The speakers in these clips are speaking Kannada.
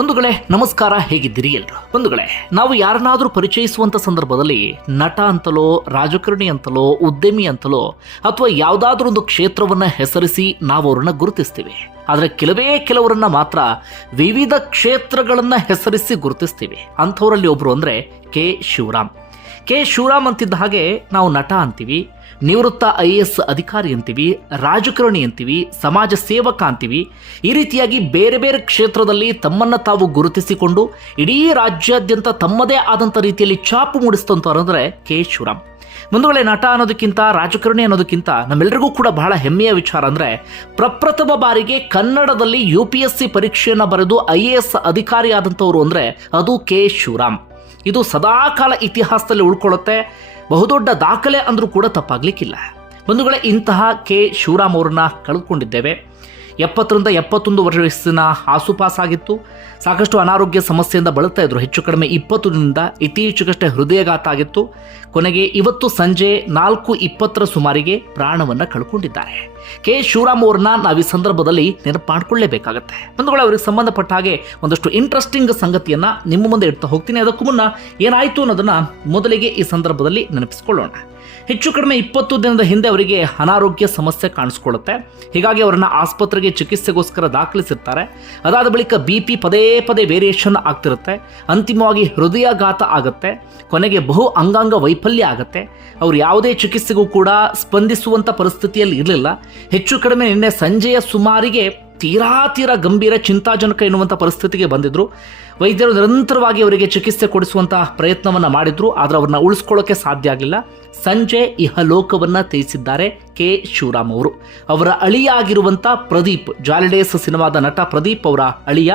ಬಂಧುಗಳೇ, ನಮಸ್ಕಾರ, ಹೇಗಿದ್ದೀರಿ ಎಲ್ರು? ಬಂಧುಗಳೇ, ನಾವು ಯಾರನ್ನಾದ್ರೂ ಪರಿಚಯಿಸುವಂತ ಸಂದರ್ಭದಲ್ಲಿ ನಟ ಅಂತಲೋ, ರಾಜಕಾರಣಿ ಅಂತಲೋ, ಉದ್ಯಮಿ ಅಂತಲೋ, ಅಥವಾ ಯಾವುದಾದ್ರೂ ಒಂದು ಕ್ಷೇತ್ರವನ್ನ ಹೆಸರಿಸಿ ನಾವು ಅವ್ರನ್ನ ಗುರುತಿಸ್ತೀವಿ. ಆದರೆ ಕೆಲವೇ ಕೆಲವರನ್ನ ಮಾತ್ರ ವಿವಿಧ ಕ್ಷೇತ್ರಗಳನ್ನ ಹೆಸರಿಸಿ ಗುರುತಿಸ್ತೀವಿ. ಅಂಥವರಲ್ಲಿ ಒಬ್ರು ಅಂದ್ರೆ ಕೆ. ಶಿವರಾಮ್. ಕೆ. ಶಿವರಾಮ್ ಅಂತಿದ್ದ ಹಾಗೆ ನಾವು ನಟ ಅಂತೀವಿ. ನಿವೃತ್ತ ಐ ಎ ಎಸ್ ಅಧಿಕಾರಿ ಅಂತೀವಿ, ರಾಜಕಾರಣಿ ಅಂತೀವಿ, ಸಮಾಜ ಸೇವಕ ಅಂತೀವಿ, ಈ ರೀತಿಯಾಗಿ ಬೇರೆ ಬೇರೆ ಕ್ಷೇತ್ರದಲ್ಲಿ ತಮ್ಮನ್ನು ತಾವು ಗುರುತಿಸಿಕೊಂಡು ಇಡೀ ರಾಜ್ಯಾದ್ಯಂತ ತಮ್ಮದೇ ಆದಂಥ ರೀತಿಯಲ್ಲಿ ಛಾಪು ಮೂಡಿಸ್ತಂಥವ್ರು ಅಂದರೆ ಕೆ ಶಿವರಾಮ್. ಒಂದು ನಟ ಅನ್ನೋದಕ್ಕಿಂತ, ರಾಜಕಾರಣಿ ಅನ್ನೋದಕ್ಕಿಂತ ನಮ್ಮೆಲ್ಲರಿಗೂ ಕೂಡ ಬಹಳ ಹೆಮ್ಮೆಯ ವಿಚಾರ ಅಂದರೆ, ಪ್ರಪ್ರಥಮ ಬಾರಿಗೆ ಕನ್ನಡದಲ್ಲಿ ಯು ಪಿ ಎಸ್ ಸಿ ಪರೀಕ್ಷೆಯನ್ನು ಬರೆದು ಐ ಎ ಎಸ್ ಅಧಿಕಾರಿ ಆದಂಥವ್ರು ಅಂದರೆ ಅದು ಕೆ ಶಿವರಾಮ್. ಇದು ಸದಾಕಾಲ ಇತಿಹಾಸದಲ್ಲಿ ಉಳ್ಕೊಳ್ಳುತ್ತೆ. ಬಹುದೊಡ್ಡ ದಾಖಲೆ ಅಂದರೂ ಕೂಡ ತಪ್ಪಾಗ್ಲಿಕ್ಕಿಲ್ಲ. ಬಂಧುಗಳೇ ಇಂತಹ ಕೆ. ಶಿವರಾಮ್ ಅವ್ರನ್ನ ಕಳೆದುಕೊಂಡಿದ್ದೇವೆ. ಎಪ್ಪತ್ತರಿಂದ ಎಪ್ಪತ್ತೊಂದು ವಯಸ್ಸಿನ ಆಸುಪಾಸಾಗಿತ್ತು ಸಾಕಷ್ಟು ಅನಾರೋಗ್ಯ ಸಮಸ್ಯೆಯಿಂದ ಬಳಲ್ತಾ ಇದ್ದರು ಹೆಚ್ಚು ಕಡಿಮೆ ಇಪ್ಪತ್ತು ದಿನದಿಂದ ಇತ್ತೀಚೆಗಷ್ಟೇ ಹೃದಯಘಾತ ಆಗಿತ್ತು. ಕೊನೆಗೆ ಇವತ್ತು ಸಂಜೆ ನಾಲ್ಕು ಇಪ್ಪತ್ತರ ಸುಮಾರಿಗೆ ಪ್ರಾಣವನ್ನು ಕಳ್ಕೊಂಡಿದ್ದಾರೆ. ಕೆ ಶಿವರಾಮ್ ಅವ್ರನ್ನ ನಾವು ಈ ಸಂದರ್ಭದಲ್ಲಿ ನೆನಪು ಮಾಡ್ಕೊಳ್ಳೇಬೇಕಾಗತ್ತೆ. ಬಂಧುಗಳು, ಅವರಿಗೆ ಸಂಬಂಧಪಟ್ಟ ಹಾಗೆ ಒಂದಷ್ಟು ಇಂಟ್ರೆಸ್ಟಿಂಗ್ ಸಂಗತಿಯನ್ನ ನಿಮ್ಮ ಮುಂದೆ ಇಡ್ತಾ ಹೋಗ್ತೀನಿ. ಅದಕ್ಕೂ ಮುನ್ನ ಏನಾಯಿತು ಅನ್ನೋದನ್ನ ಮೊದಲಿಗೆ ಈ ಸಂದರ್ಭದಲ್ಲಿ ನೆನಪಿಸ್ಕೊಳ್ಳೋಣ. ಹೆಚ್ಚು ಕಡಿಮೆ ಇಪ್ಪತ್ತು ದಿನದ ಹಿಂದೆ ಅವರಿಗೆ ಅನಾರೋಗ್ಯ ಸಮಸ್ಯೆ ಕಾಣಿಸ್ಕೊಳ್ಳುತ್ತೆ. ಹೀಗಾಗಿ ಅವರನ್ನು ಆಸ್ಪತ್ರೆಗೆ ಚಿಕಿತ್ಸೆಗೋಸ್ಕರ ದಾಖಲಿಸಿರ್ತಾರೆ. ಅದಾದ ಬಳಿಕ ಬಿ ಪಿ ಪದೇ ಪದೇ ವೇರಿಯೇಷನ್ ಆಗ್ತಿರುತ್ತೆ. ಅಂತಿಮವಾಗಿ ಹೃದಯಾಘಾತ ಆಗುತ್ತೆ. ಕೊನೆಗೆ ಬಹು ಅಂಗಾಂಗ ವೈಫಲ್ಯ ಆಗುತ್ತೆ. ಅವರು ಯಾವುದೇ ಚಿಕಿತ್ಸೆಗೂ ಕೂಡ ಸ್ಪಂದಿಸುವಂಥ ಪರಿಸ್ಥಿತಿಯಲ್ಲಿ ಇರಲಿಲ್ಲ. ಹೆಚ್ಚು ಕಡಿಮೆ ನಿನ್ನೆ ಸಂಜೆಯ ಸುಮಾರಿಗೆ ತೀರಾ ತೀರಾ ಗಂಭೀರ, ಚಿಂತಾಜನಕ ಎನ್ನುವಂಥ ಪರಿಸ್ಥಿತಿಗೆ ಬಂದಿದ್ದರು ವೈದ್ಯರು ನಿರಂತರವಾಗಿ ಅವರಿಗೆ ಚಿಕಿತ್ಸೆ ಕೊಡಿಸುವಂಥ ಪ್ರಯತ್ನವನ್ನು ಮಾಡಿದ್ರು, ಆದರೆ ಅವ್ರನ್ನ ಉಳಿಸ್ಕೊಳ್ಳೋಕೆ ಸಾಧ್ಯ ಆಗಲಿಲ್ಲ. ಸಂಜೆ ಇಹಲೋಕವನ್ನು ತಿಳಿಸಿದ್ದಾರೆ ಕೆ. ಶಿವರಾಮ್ ಅವರು. ಅವರ ಅಳಿಯಾಗಿರುವಂಥ ಪ್ರದೀಪ್, ಜಾಲಿಡೇಸ್ ಸಿನಿಮಾದ ನಟ ಪ್ರದೀಪ್ ಅವರ ಅಳಿಯ,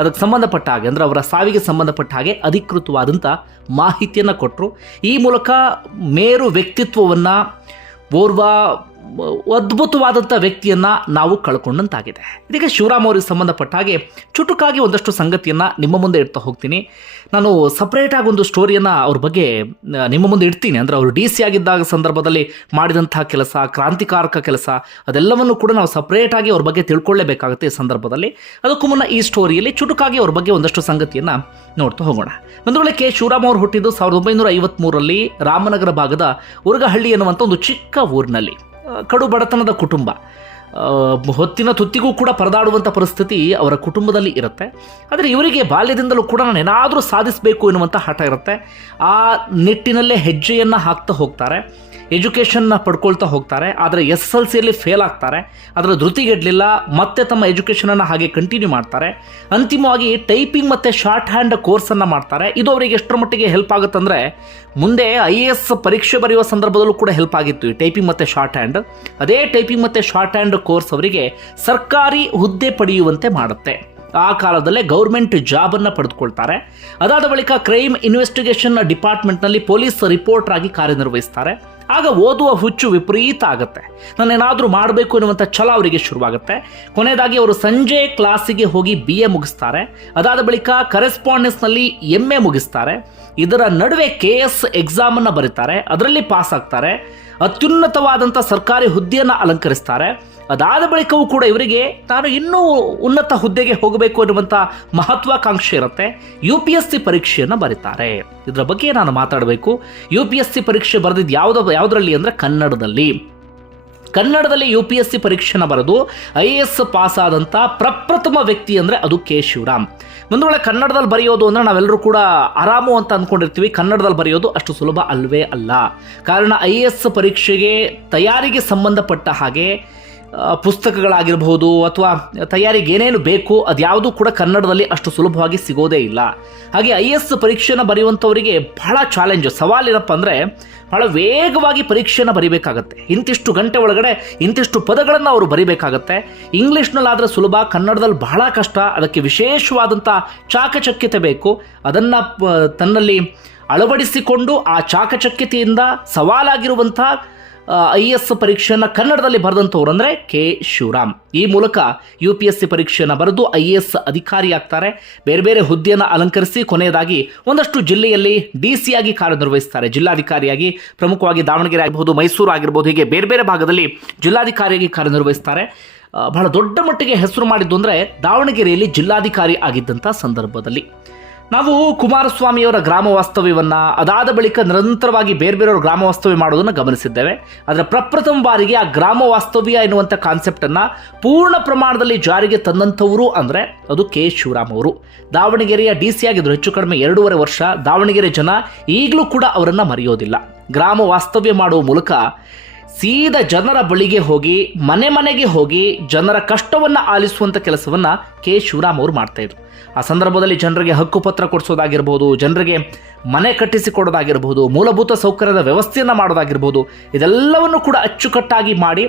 ಅದಕ್ಕೆ ಸಂಬಂಧಪಟ್ಟ ಹಾಗೆ, ಅಂದರೆ ಅವರ ಸಾವಿಗೆ ಸಂಬಂಧಪಟ್ಟ ಹಾಗೆ ಅಧಿಕೃತವಾದಂಥ ಮಾಹಿತಿಯನ್ನು ಕೊಟ್ಟರು ಈ ಮೂಲಕ ಮೇರು ವ್ಯಕ್ತಿತ್ವವನ್ನು ಓರ್ವ ಅದ್ಭುತವಾದಂಥ ವ್ಯಕ್ತಿಯನ್ನು ನಾವು ಕಳ್ಕೊಂಡಂತಾಗಿದೆ. ಇದೀಗ ಶಿವರಾಮ್ ಅವರಿಗೆ ಸಂಬಂಧಪಟ್ಟ ಹಾಗೆ ಚುಟುಕಾಗಿ ಒಂದಷ್ಟು ಸಂಗತಿಯನ್ನು ನಿಮ್ಮ ಮುಂದೆ ಇಡ್ತಾ ಹೋಗ್ತೀನಿ. ನಾನು ಸಪ್ರೇಟಾಗಿ ಒಂದು ಸ್ಟೋರಿಯನ್ನು ಅವ್ರ ಬಗ್ಗೆ ನಿಮ್ಮ ಮುಂದೆ ಇಡ್ತೀನಿ. ಅಂದ್ರೆ ಅವರು ಡಿ ಸಿ ಆಗಿದ್ದಾಗ ಸಂದರ್ಭದಲ್ಲಿ ಮಾಡಿದಂಥ ಕೆಲಸ, ಕ್ರಾಂತಿಕಾರಕ ಕೆಲಸ, ಅದೆಲ್ಲವನ್ನು ಕೂಡ ನಾವು ಸಪ್ರೇಟಾಗಿ ಅವ್ರ ಬಗ್ಗೆ ತಿಳ್ಕೊಳ್ಳೇಬೇಕಾಗುತ್ತೆ ಈ ಸಂದರ್ಭದಲ್ಲಿ. ಅದಕ್ಕೂ ಮುನ್ನ ಈ ಸ್ಟೋರಿಯಲ್ಲಿ ಚುಟುಕಾಗಿ ಅವ್ರ ಬಗ್ಗೆ ಒಂದಷ್ಟು ಸಂಗತಿಯನ್ನು ನೋಡ್ತಾ ಹೋಗೋಣ. ಒಂದು ವೇಳೆ ಕೆ. ಶಿವರಾಮ್ ಅವರು ಹುಟ್ಟಿದ್ದು ಸಾವಿರದ ಒಂಬೈನೂರ ಐವತ್ತ್ಮೂರರಲ್ಲಿ ರಾಮನಗರ ಭಾಗದ ಉರ್ಗಹಳ್ಳಿ ಎನ್ನುವಂಥ ಒಂದು ಚಿಕ್ಕ ಊರಿನಲ್ಲಿ. ಕಡು ಬಡತನದ ಕುಟುಂಬ. ಹೊತ್ತಿನ ತುತ್ತಿಗೂ ಕೂಡ ಪರದಾಡುವಂಥ ಪರಿಸ್ಥಿತಿ ಅವರ ಕುಟುಂಬದಲ್ಲಿ ಇರುತ್ತೆ. ಆದರೆ ಇವರಿಗೆ ಬಾಲ್ಯದಿಂದಲೂ ಕೂಡ ನಾನು ಏನಾದರೂ ಸಾಧಿಸಬೇಕು ಎನ್ನುವಂಥ ಹಠ ಇರುತ್ತೆ. ಆ ನಿಟ್ಟಿನಲ್ಲೇ ಹೆಜ್ಜೆಯನ್ನು ಹಾಕ್ತಾ ಹೋಗ್ತಾರೆ. ಎಜುಕೇಷನ್ನ ಪಡ್ಕೊಳ್ತಾ ಹೋಗ್ತಾರೆ, ಆದರೆ ಎಸ್ ಎಲ್ ಸಿಯಲ್ಲಿ ಫೇಲ್ ಆಗ್ತಾರೆ ಅದರ ಧೃತಿಗೆಡಲಿಲ್ಲ ಮತ್ತೆ ತಮ್ಮ ಎಜುಕೇಷನನ್ನು ಹಾಗೆ ಕಂಟಿನ್ಯೂ ಮಾಡ್ತಾರೆ. ಅಂತಿಮವಾಗಿ ಟೈಪಿಂಗ್ ಮತ್ತು ಶಾರ್ಟ್ ಹ್ಯಾಂಡ್ ಕೋರ್ಸನ್ನು ಮಾಡ್ತಾರೆ. ಇದು ಅವರಿಗೆ ಎಷ್ಟರ ಮಟ್ಟಿಗೆ ಹೆಲ್ಪ್ ಆಗುತ್ತಂದರೆ, ಮುಂದೆ ಐ ಎ ಎಸ್ ಪರೀಕ್ಷೆ ಬರೆಯುವ ಸಂದರ್ಭದಲ್ಲೂ ಕೂಡ ಹೆಲ್ಪ್ ಆಗಿತ್ತು ಈ ಟೈಪಿಂಗ್ ಮತ್ತು ಶಾರ್ಟ್ ಹ್ಯಾಂಡ್ ಅದೇ ಟೈಪಿಂಗ್ ಮತ್ತು ಶಾರ್ಟ್ ಹ್ಯಾಂಡ್ ಕೋರ್ಸ್ ಅವರಿಗೆ ಸರ್ಕಾರಿ ಹುದ್ದೆ ಪಡೆಯುವಂತೆ ಮಾಡುತ್ತೆ. ಆ ಕಾಲದಲ್ಲೇ ಗೌರ್ಮೆಂಟ್ ಜಾಬನ್ನು ಪಡೆದುಕೊಳ್ತಾರೆ. ಅದಾದ ಬಳಿಕ ಕ್ರೈಮ್ ಇನ್ವೆಸ್ಟಿಗೇಷನ್ ಡಿಪಾರ್ಟ್ಮೆಂಟ್ನಲ್ಲಿ ಪೊಲೀಸ್ ರಿಪೋರ್ಟರ್ ಆಗಿ ಕಾರ್ಯನಿರ್ವಹಿಸ್ತಾರೆ. ಆಗ ಓದುವ ಹುಚ್ಚು ವಿಪರೀತ ಆಗುತ್ತೆ. ನಾನೇನಾದರೂ ಮಾಡಬೇಕು ಎನ್ನುವಂಥ ಛಲ ಅವರಿಗೆ ಶುರುವಾಗುತ್ತೆ. ಕೊನೆಯದಾಗಿ ಅವರು ಸಂಜೆ ಕ್ಲಾಸಿಗೆ ಹೋಗಿ ಬಿ ಎ ಮುಗಿಸ್ತಾರೆ. ಅದಾದ ಬಳಿಕ ಕರೆಸ್ಪಾಂಡೆನ್ಸ್ನಲ್ಲಿ ಎಂ ಎ ಮುಗಿಸ್ತಾರೆ. ಇದರ ನಡುವೆ ಕೆ ಎಸ್ ಎಕ್ಸಾಮನ್ನು ಬರೀತಾರೆ. ಅದರಲ್ಲಿ ಪಾಸ್ ಆಗ್ತಾರೆ. ಅತ್ಯುನ್ನತವಾದಂಥ ಸರ್ಕಾರಿ ಹುದ್ದೆಯನ್ನು ಅಲಂಕರಿಸ್ತಾರೆ. ಅದಾದ ಬಳಿಕವೂ ಕೂಡ ಇವರಿಗೆ ನಾನು ಇನ್ನೂ ಉನ್ನತ ಹುದ್ದೆಗೆ ಹೋಗಬೇಕು ಅನ್ನುವಂಥ ಮಹತ್ವಾಕಾಂಕ್ಷೆ ಇರುತ್ತೆ. ಯು ಪಿ ಎಸ್ ಸಿ ಪರೀಕ್ಷೆಯನ್ನು ಬರೀತಾರೆ. ಇದರ ಬಗ್ಗೆ ನಾನು ಮಾತಾಡಬೇಕು. ಯು ಪಿ ಎಸ್ ಸಿ ಪರೀಕ್ಷೆ ಬರೆದಿದ್ದು ಯಾವುದೋ ಯಾವುದರಲ್ಲಿ ಅಂದರೆ ಕನ್ನಡದಲ್ಲಿ. ಕನ್ನಡದಲ್ಲಿ ಯು ಪಿ ಎಸ್ ಸಿ ಪರೀಕ್ಷೆನ ಬರೆದು ಐ ಎ ಎಸ್ ಪಾಸ್ ಆದಂಥ ಪ್ರಪ್ರಥಮ ವ್ಯಕ್ತಿ ಅಂದರೆ ಅದು ಕೆ ಶಿವರಾಮ್. ಒಂದು ವೇಳೆ ಕನ್ನಡದಲ್ಲಿ ಬರೆಯೋದು ಅಂದರೆ ನಾವೆಲ್ಲರೂ ಕೂಡ ಆರಾಮು ಅಂತ ಅಂದ್ಕೊಂಡಿರ್ತೀವಿ ಕನ್ನಡದಲ್ಲಿ ಬರೆಯೋದು ಅಷ್ಟು ಸುಲಭ ಅಲ್ವೇ ಅಲ್ಲ. ಕಾರಣ ಐ ಎ ಎಸ್ ಪರೀಕ್ಷೆಗೆ ತಯಾರಿಗೆ ಸಂಬಂಧಪಟ್ಟ ಹಾಗೆ ಪುಸ್ತಕಗಳಾಗಿರಬಹುದು ಅಥವಾ ತಯಾರಿಗೆ ಏನೇನು ಬೇಕು ಅದ್ಯಾವುದು ಕೂಡ ಕನ್ನಡದಲ್ಲಿ ಅಷ್ಟು ಸುಲಭವಾಗಿ ಸಿಗೋದೇ ಇಲ್ಲ. ಹಾಗೆ ಐ ಎಸ್ ಪರೀಕ್ಷೆನ ಬರೆಯುವಂಥವರಿಗೆ ಬಹಳ ಚಾಲೆಂಜ್ ಸವಾಲೇನಪ್ಪ ಅಂದರೆ ಬಹಳ ವೇಗವಾಗಿ ಪರೀಕ್ಷೆನ ಬರಿಬೇಕಾಗತ್ತೆ. ಇಂತಿಷ್ಟು ಗಂಟೆ ಒಳಗಡೆ ಇಂತಿಷ್ಟು ಪದಗಳನ್ನು ಅವರು ಬರಿಬೇಕಾಗತ್ತೆ. ಇಂಗ್ಲೀಷ್ನಲ್ಲಾದರೆ ಸುಲಭ, ಕನ್ನಡದಲ್ಲಿ ಬಹಳ ಕಷ್ಟ. ಅದಕ್ಕೆ ವಿಶೇಷವಾದಂಥ ಚಾಕಚಕ್ಯತೆ ಬೇಕು. ಅದನ್ನು ತನ್ನಲ್ಲಿ ಅಳವಡಿಸಿಕೊಂಡು ಆ ಚಾಕಚಕ್ಯತೆಯಿಂದ ಸವಾಲಾಗಿರುವಂಥ ಐ ಎಸ್ ಪರೀಕ್ಷೆಯನ್ನು ಕನ್ನಡದಲ್ಲಿ ಬರೆದಂಥವ್ರು ಅಂದರೆ ಕೆ. ಶಿವರಾಮ್. ಈ ಮೂಲಕ ಯು ಪಿ ಎಸ್ ಸಿ ಪರೀಕ್ಷೆಯನ್ನು ಬರೆದು ಐ ಎ ಎಸ್ ಅಧಿಕಾರಿ ಆಗ್ತಾರೆ ಬೇರೆ ಬೇರೆ ಹುದ್ದೆಯನ್ನು ಅಲಂಕರಿಸಿ ಕೊನೆಯದಾಗಿ ಒಂದಷ್ಟು ಜಿಲ್ಲೆಯಲ್ಲಿ ಡಿ ಸಿ ಆಗಿ ಕಾರ್ಯನಿರ್ವಹಿಸ್ತಾರೆ. ಜಿಲ್ಲಾಧಿಕಾರಿಯಾಗಿ ಪ್ರಮುಖವಾಗಿ ದಾವಣಗೆರೆ ಆಗಿರ್ಬೋದು, ಮೈಸೂರು ಆಗಿರ್ಬೋದು, ಹೀಗೆ ಬೇರೆ ಬೇರೆ ಭಾಗದಲ್ಲಿ ಜಿಲ್ಲಾಧಿಕಾರಿಯಾಗಿ ಕಾರ್ಯನಿರ್ವಹಿಸ್ತಾರೆ. ಬಹಳ ದೊಡ್ಡ ಮಟ್ಟಿಗೆ ಹೆಸರು ಮಾಡಿದ್ದು ಅಂದರೆ ದಾವಣಗೆರೆಯಲ್ಲಿ ಜಿಲ್ಲಾಧಿಕಾರಿ ಆಗಿದ್ದಂಥ ಸಂದರ್ಭದಲ್ಲಿ. ನಾವು ಕುಮಾರಸ್ವಾಮಿಯವರ ಗ್ರಾಮ ವಾಸ್ತವ್ಯವನ್ನು ಅದಾದ ಬಳಿಕ ನಿರಂತರವಾಗಿ ಬೇರೆ ಬೇರೆಯವರು ಗ್ರಾಮ ವಾಸ್ತವ್ಯ ಮಾಡೋದನ್ನು ಗಮನಿಸಿದ್ದೇವೆ. ಆದರೆ ಪ್ರಪ್ರಥಮ ಬಾರಿಗೆ ಆ ಗ್ರಾಮ ವಾಸ್ತವ್ಯ ಎನ್ನುವಂಥ ಕಾನ್ಸೆಪ್ಟನ್ನು ಪೂರ್ಣ ಪ್ರಮಾಣದಲ್ಲಿ ಜಾರಿಗೆ ತಂದಂಥವರು ಅಂದರೆ ಅದು ಕೆ ಶಿವರಾಮ್ ಅವರು. ದಾವಣಗೆರೆಯ ಡಿ ಸಿ ಆಗಿದ್ದರು ಹೆಚ್ಚು ಕಡಿಮೆ ಎರಡೂವರೆ ವರ್ಷ ದಾವಣಗೆರೆ ಜನ ಈಗಲೂ ಕೂಡ ಅವರನ್ನು ಮರೆಯೋದಿಲ್ಲ. ಗ್ರಾಮ ವಾಸ್ತವ್ಯ ಮಾಡುವ ಮೂಲಕ ಸೀದಾ ಜನರ ಬಳಿಗೆ ಹೋಗಿ, ಮನೆ ಮನೆಗೆ ಹೋಗಿ ಜನರ ಕಷ್ಟವನ್ನ ಆಲಿಸುವಂತ ಕೆಲಸವನ್ನ ಕೆ. ಶಿವರಾಮ್ ಅವರು ಮಾಡ್ತಾ ಇದ್ರು. ಆ ಸಂದರ್ಭದಲ್ಲಿ ಜನರಿಗೆ ಹಕ್ಕುಪತ್ರ ಕೊಡಿಸೋದಾಗಿರ್ಬೋದು, ಜನರಿಗೆ ಮನೆ ಕಟ್ಟಿಸಿ ಕೊಡೋದಾಗಿರ್ಬೋದು ಮೂಲಭೂತ ಸೌಕರ್ಯದ ವ್ಯವಸ್ಥೆಯನ್ನು ಮಾಡೋದಾಗಿರ್ಬೋದು, ಇದೆಲ್ಲವನ್ನು ಕೂಡ ಅಚ್ಚುಕಟ್ಟಾಗಿ ಮಾಡಿ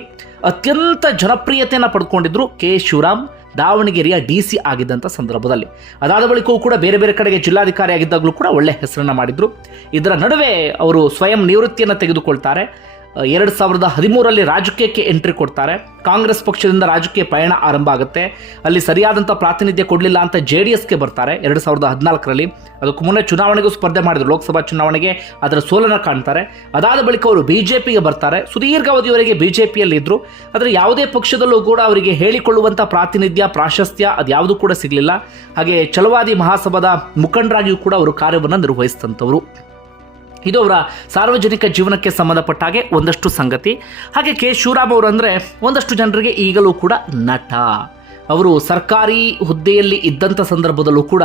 ಅತ್ಯಂತ ಜನಪ್ರಿಯತೆಯನ್ನು ಪಡ್ಕೊಂಡಿದ್ರು ಕೆ. ಶಿವರಾಮ್ ದಾವಣಗೆರೆಯ ಡಿ ಸಿ ಆಗಿದ್ದಂಥ ಸಂದರ್ಭದಲ್ಲಿ. ಅದಾದ ಬಳಿಕವೂ ಕೂಡ ಬೇರೆ ಬೇರೆ ಕಡೆಗೆ ಜಿಲ್ಲಾಧಿಕಾರಿ ಆಗಿದ್ದಾಗಲೂ ಕೂಡ ಒಳ್ಳೆಯ ಹೆಸರನ್ನು ಮಾಡಿದರು. ಇದರ ನಡುವೆ ಅವರು ಸ್ವಯಂ ನಿವೃತ್ತಿಯನ್ನು ತೆಗೆದುಕೊಳ್ತಾರೆ. ಎರಡು ಸಾವಿರದ ಹದಿಮೂರರಲ್ಲಿ ರಾಜಕೀಯಕ್ಕೆ ಎಂಟ್ರಿ ಕೊಡ್ತಾರೆ. ಕಾಂಗ್ರೆಸ್ ಪಕ್ಷದಿಂದ ರಾಜಕೀಯ ಪಯಣ ಆರಂಭ ಆಗುತ್ತೆ. ಅಲ್ಲಿ ಸರಿಯಾದಂಥ ಪ್ರಾತಿನಿಧ್ಯ ಕೊಡಲಿಲ್ಲ ಅಂತ ಜೆ ಡಿ ಎಸ್ಗೆ ಬರ್ತಾರೆ ಎರಡು ಸಾವಿರದ ಹದಿನಾಲ್ಕರಲ್ಲಿ. ಅದಕ್ಕೂ ಮುನ್ನ ಚುನಾವಣೆಗೂ ಸ್ಪರ್ಧೆ ಮಾಡಿದ್ರು ಲೋಕಸಭಾ ಚುನಾವಣೆಗೆ ಅದರ ಸೋಲನ ಕಾಣ್ತಾರೆ. ಅದಾದ ಬಳಿಕ ಅವರು ಬಿ ಜೆ ಪಿಗೆ ಬರ್ತಾರೆ. ಸುದೀರ್ಘಾವಧಿಯವರೆಗೆ ಬಿ ಜೆ ಪಿಯಲ್ಲಿದ್ದರು ಆದರೆ ಯಾವುದೇ ಪಕ್ಷದಲ್ಲೂ ಕೂಡ ಅವರಿಗೆ ಹೇಳಿಕೊಳ್ಳುವಂಥ ಪ್ರಾತಿನಿಧ್ಯ, ಪ್ರಾಶಸ್ತ್ಯ ಅದು ಯಾವುದೂ ಕೂಡ ಸಿಗಲಿಲ್ಲ. ಹಾಗೆ ಚಲವಾದಿ ಮಹಾಸಭಾದ ಮುಖಂಡರಾಗಿಯೂ ಕೂಡ ಅವರು ಕಾರ್ಯವನ್ನು ನಿರ್ವಹಿಸಿದಂಥವರು. ಇದು ಅವರ ಸಾರ್ವಜನಿಕ ಜೀವನಕ್ಕೆ ಸಂಬಂಧಪಟ್ಟ ಹಾಗೆ ಒಂದಷ್ಟು ಸಂಗತಿ. ಹಾಗೆ ಕೆ. ಶಿವರಾಮ್ ಅವರು ಅಂದರೆ ಒಂದಷ್ಟು ಜನರಿಗೆ ಈಗಲೂ ಕೂಡ ನಟ. ಅವರು ಸರ್ಕಾರಿ ಹುದ್ದೆಯಲ್ಲಿ ಇದ್ದಂಥ ಸಂದರ್ಭದಲ್ಲೂ ಕೂಡ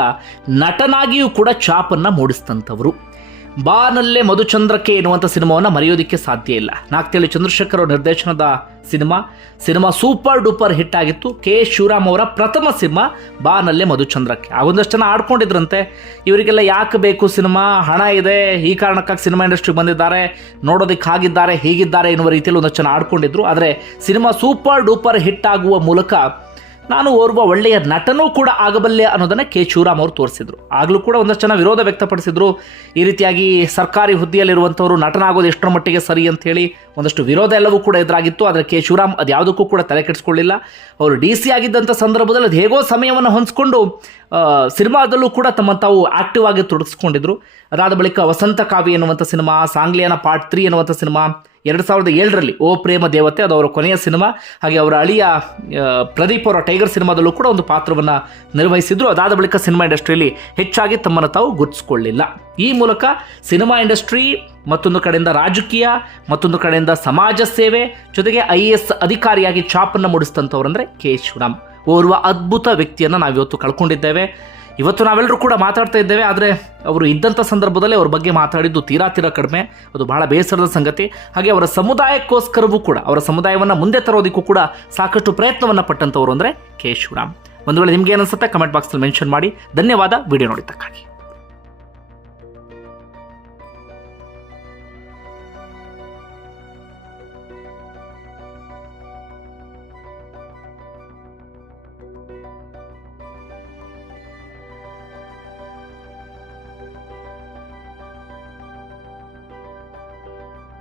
ನಟನಾಗಿಯೂ ಕೂಡ ಛಾಪನ್ನು ಮೂಡಿಸಿದಂಥವರು. ಬಾನಲ್ಲೇ ಮಧುಚಂದ್ರಕ್ಕೆ ಎನ್ನುವಂಥ ಸಿನಿಮಾವನ್ನು ಮರೆಯೋದಕ್ಕೆ ಸಾಧ್ಯ ಇಲ್ಲ. ನಾಗ್ತೇಳಿ ಚಂದ್ರಶೇಖರ್ ಅವರ ನಿರ್ದೇಶನದ cinema cinema super duper hit ಆಗಿತ್ತು. ಕೆ. ಶಿವರಾಮ್ ಅವರ ಪ್ರಥಮ ಸಿನಿಮಾ ಬಾನಲ್ಲೇ ಮಧುಚಂದ್ರಕ್ಕೆ. ಆಗೊಂದಷ್ಟು ಜನ ಆಡ್ಕೊಂಡಿದ್ರಂತೆ. ಇವರಿಗೆಲ್ಲ ಯಾಕೆ ಬೇಕು ಸಿನಿಮಾ? ಹಣ ಇದೆ. ಈ ಕಾರಣಕ್ಕಾಗಿ ಸಿನಿಮಾ ಇಂಡಸ್ಟ್ರಿಗೆ ಬಂದಿದ್ದಾರೆ. ನೋಡೋದಕ್ಕೆ ಹಾಗಿದ್ದಾರೆ, ಹೀಗಿದ್ದಾರೆ ಎನ್ನುವ ರೀತಿಯಲ್ಲಿ ಒಂದಷ್ಟು ಜನ ಆಡ್ಕೊಂಡಿದ್ರು. ಆದರೆ ಸಿನಿಮಾ ಸೂಪರ್ ಡೂಪರ್ ಹಿಟ್ ಆಗುವ ಮೂಲಕ ನಾನು ಓರ್ವ ಒಳ್ಳೆಯ ನಟನೂ ಕೂಡ ಆಗಬಲ್ಲೆ ಅನ್ನೋದನ್ನು ಕೆ. ಶಿವರಾಮ್ ಅವರು ತೋರಿಸಿದ್ರು. ಆಗಲೂ ಕೂಡ ಒಂದಷ್ಟು ಜನ ವಿರೋಧ ವ್ಯಕ್ತಪಡಿಸಿದ್ರು. ಈ ರೀತಿಯಾಗಿ ಸರ್ಕಾರಿ ಹುದ್ದೆಯಲ್ಲಿರುವಂಥವರು ನಟನಾಗೋದು ಎಷ್ಟರ ಮಟ್ಟಿಗೆ ಸರಿ ಅಂತ ಹೇಳಿ ಒಂದಷ್ಟು ವಿರೋಧ ಎಲ್ಲವೂ ಕೂಡ ಎದುರಾಗಿತ್ತು. ಆದರೆ ಕೆ. ಶಿವರಾಮ್ ಅದು ಯಾವುದಕ್ಕೂ ಕೂಡ ತಲೆ ಕೆಡಿಸ್ಕೊಳ್ಳಿಲ್ಲ. ಅವರು ಡಿ ಸಿ ಆಗಿದ್ದಂಥ ಸಂದರ್ಭದಲ್ಲಿ ಅದು ಹೇಗೋ ಸಮಯವನ್ನು ಹೊಂದಿಸ್ಕೊಂಡು ಸಿನಿಮಾದಲ್ಲೂ ಕೂಡ ತಮ್ಮ ತಾವು ಆಕ್ಟಿವ್ ಆಗಿ ತೊಡಗಿಸ್ಕೊಂಡಿದ್ರು. ಅದಾದ ಬಳಿಕ ವಸಂತ ಕಾವ್ಯ ಎನ್ನುವಂಥ ಸಿನಿಮಾ, ಸಾಂಗ್ಲಿಯನ ಪಾರ್ಟ್ ತ್ರೀ ಎನ್ನುವಂಥ ಸಿನಿಮಾ ಎರಡು ಸಾವಿರದ ಏಳರಲ್ಲಿ ಓ ಪ್ರೇಮ ದೇವತೆ, ಅದು ಅವರ ಕೊನೆಯ ಸಿನಿಮಾ. ಹಾಗೆ ಅವರ ಅಳಿಯ ಪ್ರದೀಪ್ ಅವರ ಟೈಗರ್ ಸಿನಿಮಾದಲ್ಲೂ ಕೂಡ ಒಂದು ಪಾತ್ರವನ್ನು ನಿರ್ವಹಿಸಿದ್ರು. ಅದಾದ ಬಳಿಕ ಸಿನಿಮಾ ಇಂಡಸ್ಟ್ರಿಯಲ್ಲಿ ಹೆಚ್ಚಾಗಿ ತಮ್ಮನ್ನು ತಾವು ಗುರುತಿಸಿಕೊಳ್ಳಿಲ್ಲ. ಈ ಮೂಲಕ ಸಿನಿಮಾ ಇಂಡಸ್ಟ್ರಿ, ಮತ್ತೊಂದು ಕಡೆಯಿಂದ ರಾಜಕೀಯ, ಮತ್ತೊಂದು ಕಡೆಯಿಂದ ಸಮಾಜ ಸೇವೆ, ಜೊತೆಗೆ ಐ ಎ ಎಸ್ ಅಧಿಕಾರಿಯಾಗಿ ಛಾಪನ್ನು ಮೂಡಿಸಿದಂಥವ್ರಂದರೆ ಕೆ ಶಿವರಾಮ್. ಓರ್ವ ಅದ್ಭುತ ವ್ಯಕ್ತಿಯನ್ನು ನಾವಿವತ್ತು ಕಳ್ಕೊಂಡಿದ್ದೇವೆ. ಇವತ್ತು ನಾವೆಲ್ಲರೂ ಕೂಡ ಮಾತಾಡ್ತಾ ಇದ್ದೇವೆ, ಆದರೆ ಅವರು ಇದ್ದಂಥ ಸಂದರ್ಭದಲ್ಲಿ ಅವ್ರ ಬಗ್ಗೆ ಮಾತಾಡಿದ್ದು ತೀರಾ ತೀರಾ ಕಡಿಮೆ. ಅದು ಬಹಳ ಬೇಸರದ ಸಂಗತಿ. ಹಾಗೆ ಅವರ ಸಮುದಾಯಕ್ಕೋಸ್ಕರವೂ ಕೂಡ, ಅವರ ಸಮುದಾಯವನ್ನು ಮುಂದೆ ತರೋದಕ್ಕೂ ಕೂಡ ಸಾಕಷ್ಟು ಪ್ರಯತ್ನವನ್ನು ಪಟ್ಟಂಥವ್ರು ಅಂದರೆ ಕೆ ಶಿವರಾಮ್. ಒಂದು ವೇಳೆ ನಿಮ್ಗೆ ಏನಿಸುತ್ತೆ ಕಮೆಂಟ್ ಬಾಕ್ಸಲ್ಲಿ ಮೆನ್ಷನ್ ಮಾಡಿ. ಧನ್ಯವಾದ, ವಿಡಿಯೋ ನೋಡಿದ್ದಕ್ಕಾಗಿ.